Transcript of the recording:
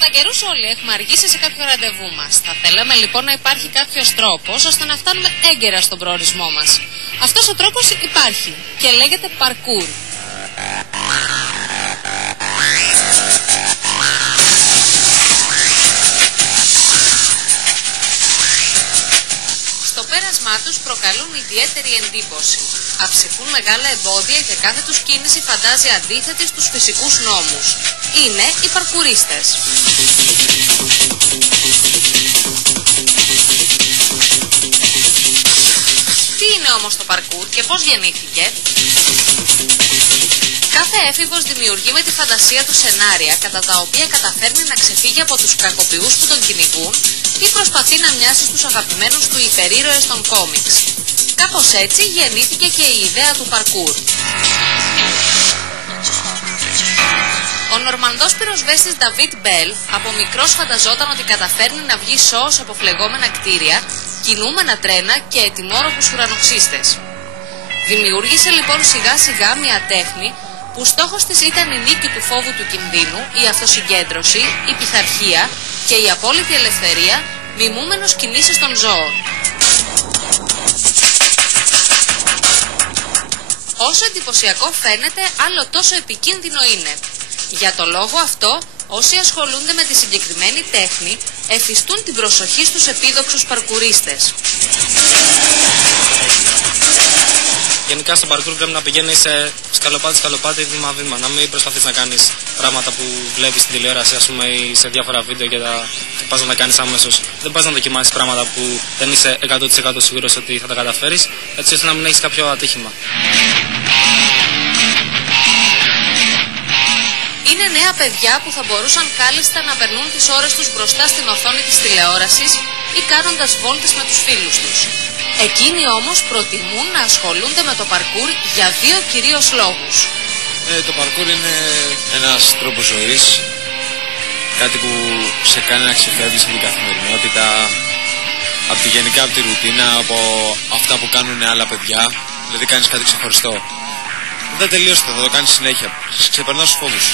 Κατά καιρούς όλοι έχουμε αργήσει σε κάποιο ραντεβού μας. Θα θέλαμε λοιπόν να υπάρχει κάποιος τρόπος ώστε να φτάνουμε έγκαιρα στον προορισμό μας. Αυτός ο τρόπος υπάρχει και λέγεται parkour. Στο πέρασμά τους προκαλούν ιδιαίτερη εντύπωση. Αψηφούν μεγάλα εμπόδια και κάθε τους κίνηση φαντάζει αντίθετη στους φυσικούς νόμους. Είναι οι παρκουρίστες. Τι είναι όμως το παρκούρ και πώς γεννήθηκε? Κάθε έφηβος δημιουργεί με τη φαντασία του σενάρια κατά τα οποία καταφέρνει να ξεφύγει από τους κακοποιούς που τον κυνηγούν ή προσπαθεί να μοιάσει στους αγαπημένους του υπερήρωες των κόμιξ. Κάπως έτσι γεννήθηκε και η ιδέα του παρκούρ. Ο Νορμανδός πυροσβέστης Νταβίτ Μπέλ από μικρός φανταζόταν ότι καταφέρνει να βγει σώος από φλεγόμενα κτίρια, κινούμενα τρένα και ετοιμόρροπους ουρανοξύστες. Δημιούργησε λοιπόν σιγά σιγά μια τέχνη που στόχος της ήταν η νίκη του φόβου του κινδύνου, η αυτοσυγκέντρωση, η πειθαρχία και η απόλυτη ελευθερία, μιμούμενος κινήσεις των ζώων. Όσο εντυπωσιακό φαίνεται, άλλο τόσο επικίνδυνο είναι. Για το λόγο αυτό, όσοι ασχολούνται με τη συγκεκριμένη τέχνη, εφιστούν την προσοχή στους επίδοξους παρκουρίστες. Γενικά στο παρκούρ πρέπει να πηγαίνεις σκαλοπάτι, βήμα-βήμα. Να μην προσπαθείς να κάνεις πράγματα που βλέπεις στην τηλεόραση, ας πούμε, ή σε διάφορα βίντεο και πας να τα κάνεις αμέσως. Δεν πας να δοκιμάσεις πράγματα που δεν είσαι 100% σίγουρος ότι θα τα καταφέρεις, έτσι ώστε να μην έχεις κάποιο ατύχημα. Είναι νέα παιδιά που θα μπορούσαν κάλλιστα να περνούν τις ώρες τους μπροστά στην οθόνη της τηλεόρασης ή κάνοντας βόλτες με τους φίλους τους. Εκείνοι όμως προτιμούν να ασχολούνται με το παρκούρ για δύο κυρίως λόγους. Το παρκούρ είναι ένας τρόπος ζωής, κάτι που σε κάνει να ξεφεύγεις από την καθημερινότητα, από τη ρουτίνα, από αυτά που κάνουν άλλα παιδιά, δηλαδή κάνεις κάτι ξεχωριστό. Δεν τελείωσε, θα το κάνεις συνέχεια, ξεπερνάς τους φόβους.